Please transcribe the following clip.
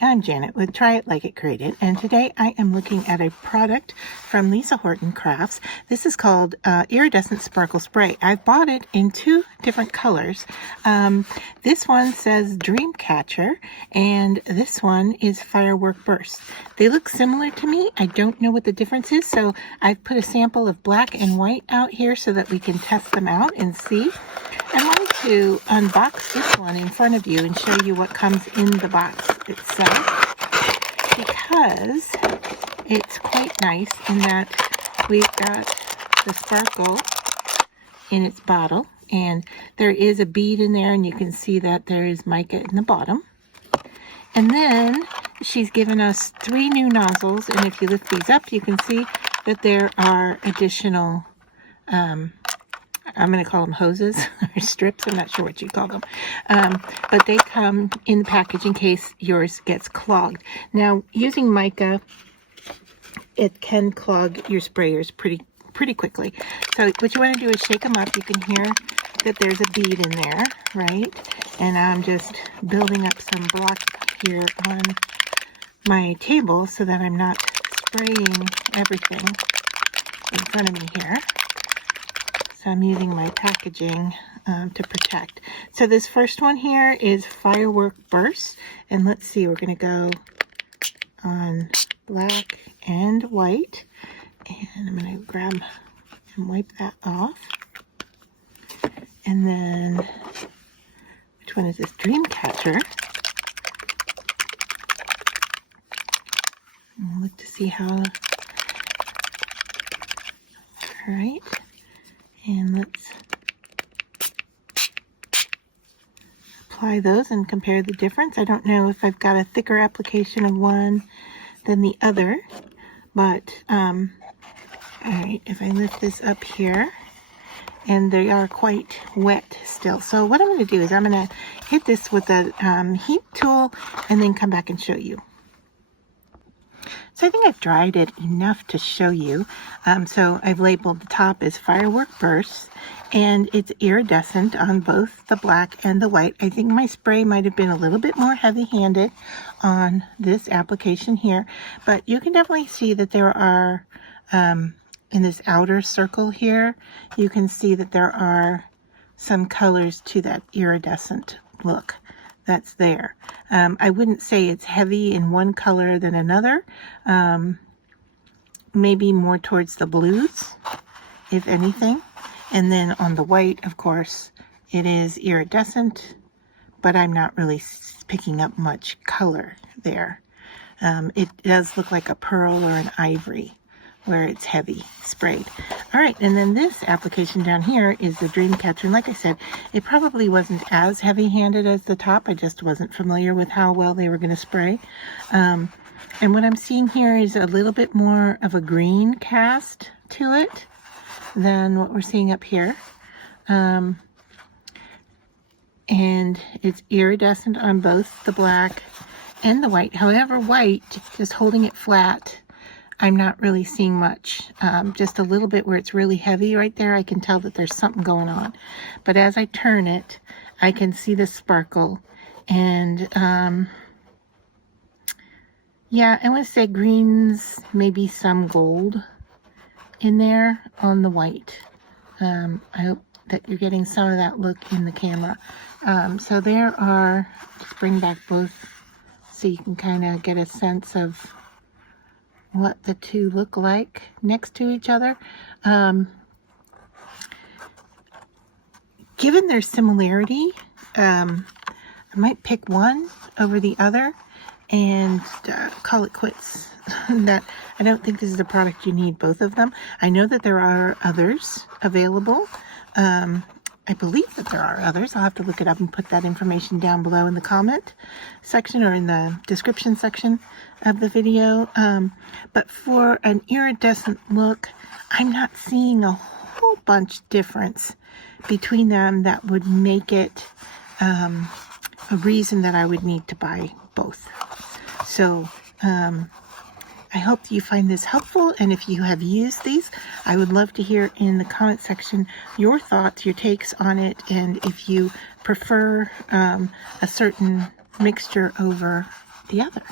I'm Janet with Try It Like It Created, and today I am looking at a product from Lisa Horton Crafts. This is called Iridescent Sparkle Spray. I've bought it in two different colors. This one says Dreamcatcher, and this one is Firework Burst. They look similar to me. I don't know what the difference is, so I've put a sample of black and white out here so that we can test them out and see. I wanted to unbox this one in front of you and show you what comes in the box itself, because it's quite nice in that we've got the sparkle in its bottle, and there is a bead in there, and you can see that there is mica in the bottom. And then she's given us 3 new nozzles, and if you lift these up, you can see that there are additional I'm going to call them hoses or strips. I'm not sure what you call them. But they come in the package in case yours gets clogged. Now, using mica, it can clog your sprayers pretty quickly. So what you want to do is shake them up. You can hear that there's a bead in there, right? And I'm just building up some block here on my table so that I'm not spraying everything in front of me here. So I'm using my packaging to protect. So this first one here is Firework Burst. And let's see, we're going to go on black and white. And I'm going to grab and wipe that off. And then, which one is this? Dreamcatcher. I'll look to see how, all right. And let's apply those and compare the difference. I don't know if I've got a thicker application of one than the other, but all right, if I lift this up here, and they are quite wet still. So what I'm going to do is I'm going to hit this with a heat tool and then come back and show you. So I think I've dried it enough to show you. So I've labeled the top as Firework Burst, and it's iridescent on both the black and the white. I think my spray might have been a little bit more heavy-handed on this application here, but you can definitely see that there are, in this outer circle here, you can see that there are some colors to that iridescent look that's there. I wouldn't say it's heavy in one color than another. Maybe more towards the blues, if anything. And then on the white, of course, it is iridescent, but I'm not really picking up much color there. It does look like a pearl or an ivory where it's heavy sprayed. All right, and then this application down here is the Dreamcatcher. And like I said, it probably wasn't as heavy-handed as the top. I just wasn't familiar with how well they were going to spray. And what I'm seeing here is a little bit more of a green cast to it than what we're seeing up here. And it's iridescent on both the black and the white. However, white, just holding it flat, I'm not really seeing much. Just a little bit where it's really heavy right there. I can tell that there's something going on. But as I turn it, I can see the sparkle. And yeah, I want to say greens, maybe some gold in there on the white. I hope that you're getting some of that look in the camera. So there are, just bring back both so you can kind of get a sense of what the two look like next to each other. Given their similarity, I might pick one over the other and call it quits. That I don't think this is a product you need both of them. I know that there are others available. I believe that there are others. I'll have to look it up and put that information down below in the comment section or in the description section of the video. But for an iridescent look, I'm not seeing a whole bunch difference between them that would make it a reason that I would need to buy both. So I hope you find this helpful, and if you have used these, I would love to hear in the comment section your thoughts, your takes on it, and if you prefer a certain mixture over the other.